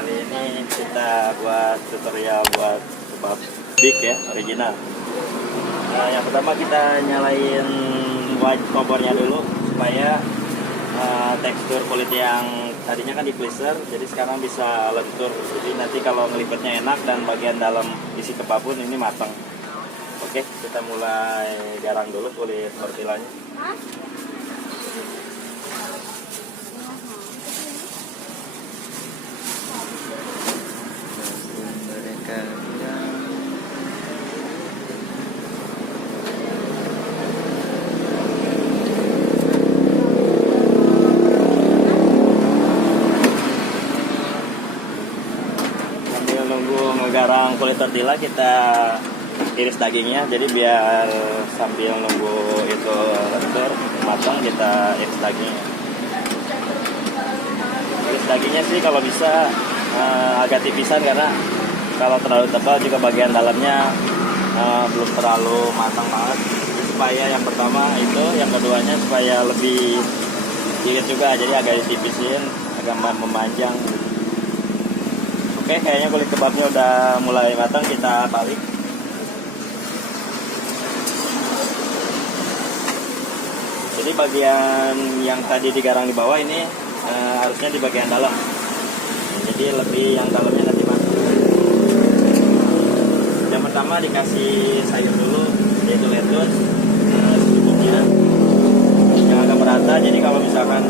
Kali ini kita buat tutorial buat kebab big ya, original. Nah, yang pertama kita nyalain kompornya dulu supaya tekstur kulit yang tadinya kan di freezer, jadi sekarang bisa lentur. Jadi nanti kalau ngelipetnya enak dan bagian dalam isi kebab pun ini matang. Oke, kita mulai garang dulu kulit tortillanya. Sambil nunggu ngegarang kulit tortilla, kita iris dagingnya. Jadi biar sambil nunggu itu lentur matang, kita iris dagingnya. Iris dagingnya sih kalau bisa agak tipisan, karena kalau terlalu tebal juga bagian dalamnya belum terlalu matang banget. Jadi supaya yang pertama itu, yang keduanya supaya lebih irit juga, jadi agak ditipisin, agak memanjang. Oke, kayaknya kulit kebabnya udah mulai matang, kita balik. Jadi bagian yang tadi digarang di bawah ini harusnya di bagian dalam. Jadi lebih yang dalamnya nanti matang. Yang pertama dikasih sayur dulu, yaitu lettuce secukupnya, yang agak merata. Jadi kalau misalkan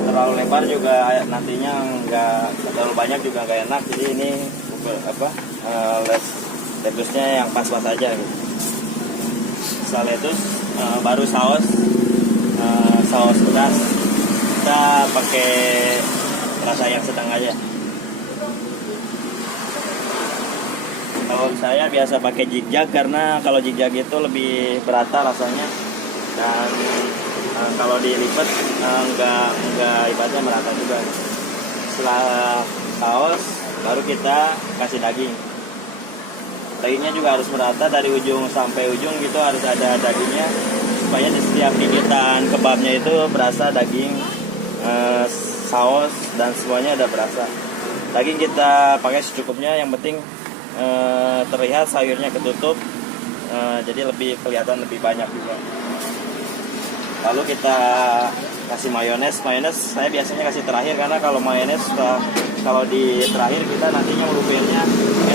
terlalu lebar juga nantinya nggak terlalu banyak juga nggak enak. Jadi ini lettuce-nya yang pas-pas aja gitu. Setelah lettuce baru saus pedas. Kita pakai rasa yang sedang aja. Kalau saya biasa pakai zigzag, karena kalau zigzag itu lebih berata rasanya, dan kalau dilipat enggak ibaratnya merata juga. Setelah saus baru kita kasih daging. Dagingnya juga harus merata dari ujung sampai ujung gitu, harus ada dagingnya, supaya di setiap gigitan kebabnya itu berasa daging, saus dan semuanya udah berasa. Daging kita pakai secukupnya, yang penting terlihat sayurnya ketutup, jadi lebih kelihatan lebih banyak juga. Lalu kita kasih mayones. Mayones saya biasanya kasih terakhir, karena kalau mayones kalau di terakhir kita nantinya melupirnya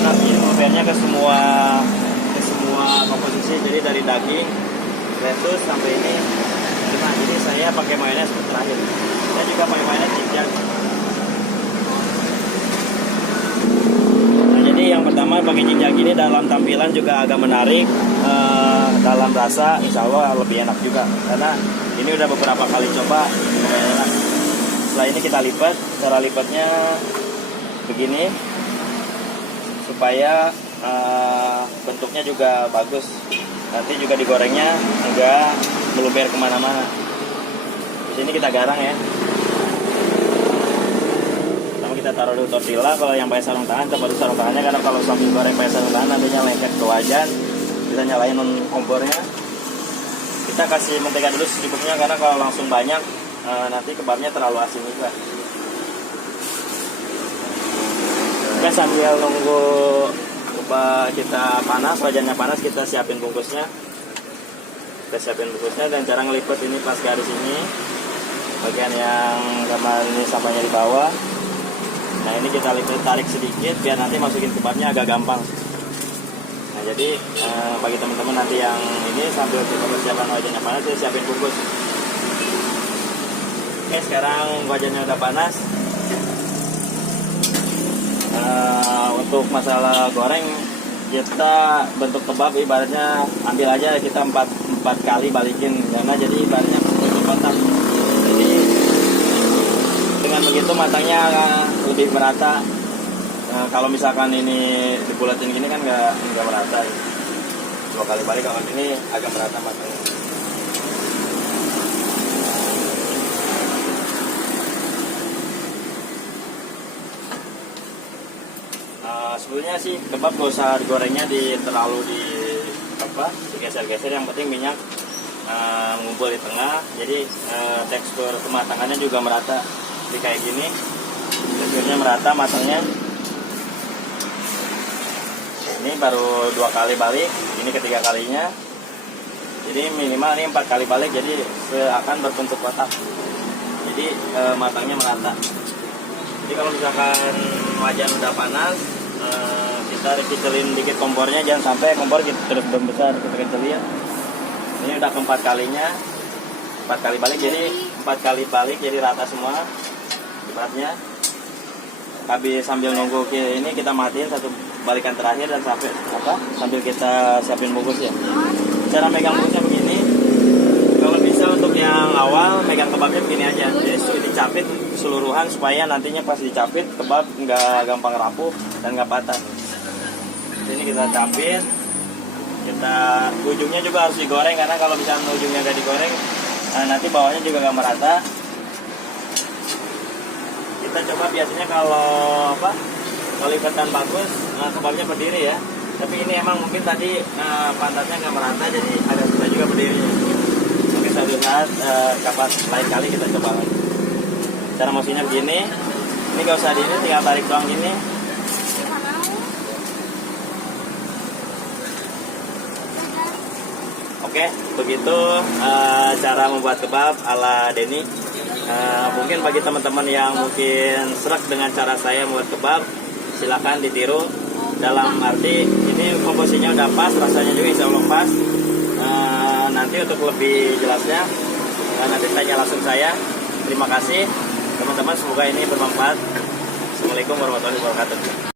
enak, melupirnya ke semua komposisi. Jadi dari daging, lettuce sampai ini. Nah, jadi saya pakai mayones terakhir. Saya juga pakai mayones zigzag. Yang pertama pakai zigzag ini dalam tampilan juga agak menarik, dalam rasa insya Allah lebih enak juga, karena ini udah beberapa kali coba, lumayan enak. Setelah ini kita lipat. Cara lipatnya begini supaya bentuknya juga bagus, nanti juga digorengnya enggak meluber kemana-mana. Di sini kita garang ya. Kita taruh dulu tortilla. Kalau yang pakai sarung tangan, coba dulu sarung tangannya, karena kalau sambil goreng pakai sarung tangan nantinya lengket ke wajan. Kita nyalain kompornya. Kita kasih mentega dulu secukupnya, karena kalau langsung banyak nanti kebabnya terlalu asin juga. Oke, sambil nunggu kita panas, wajannya panas, kita siapin bungkusnya. Dan cara ngelipet ini pas garis ini, bagian yang kemarin ini sampahnya di bawah. Nah, ini kita tarik sedikit biar nanti masukin kebabnya agak gampang. Nah, jadi bagi teman-teman nanti yang ini sambil kita persiapan wajannya panas, kita siapin bungkus. Oke, sekarang wajannya udah panas. Untuk masalah goreng, kita bentuk kebab ibaratnya ambil aja kita 4 kali balikin, karena jadi ibaratnya kotak. Jadi dengan begitu matangnya lebih merata. Kalau misalkan ini dibulatin gini kan nggak merata. 2 kali balik, kalau ini agak merata matangnya. Sebelumnya sih kebab gak usah digorengnya terlalu digeser-geser, yang penting minyak ngumpul di tengah. Jadi tekstur kematangannya juga merata. Jadi kayak gini, teksturnya merata, matangnya. Ini baru 2 kali balik, ini ketiga kalinya. Jadi minimal ini 4 kali balik, jadi seakan berbentuk kotak. Jadi matangnya merata. Jadi kalau misalkan wajan udah panas, kita kecilin dikit kompornya, jangan sampai kompor kita terus membesar, kita kecilin. Ini udah keempat kalinya, 4 kali balik, jadi 4 kali balik jadi rata semua beratnya. Habis sambil nunggu ini kita matiin satu balikan terakhir dan sambil kita siapin bungkus ya. Cara megang bungkusnya begini. Kalau bisa untuk yang awal megang kebabnya begini aja, jadi dicapit keseluruhan supaya nantinya pas dicapit kebab nggak gampang rapuh dan nggak patah. Ini kita capit, kita ujungnya juga harus digoreng, karena kalau misalnya ujungnya nggak digoreng, nanti bawahnya juga nggak merata. Kita coba biasanya kalau lipatan bagus, kebabnya berdiri ya. Tapi ini emang mungkin tadi pantatnya nggak merata, jadi agak susah juga berdirinya. Mungkin suatu saat kapan lain kali kita coba lagi. Cara motionnya begini, ini gak usah ini, tinggal tarik doang gini. Oke, begitu cara membuat kebab ala Denny. Mungkin bagi teman-teman yang mungkin serak dengan cara saya membuat kebab, silakan ditiru. Dalam arti ini komposisinya udah pas, rasanya juga insya Allah pas. Nanti untuk lebih jelasnya nanti tanya langsung saya. Terima kasih teman-teman, semoga ini bermanfaat. Assalamualaikum warahmatullahi wabarakatuh.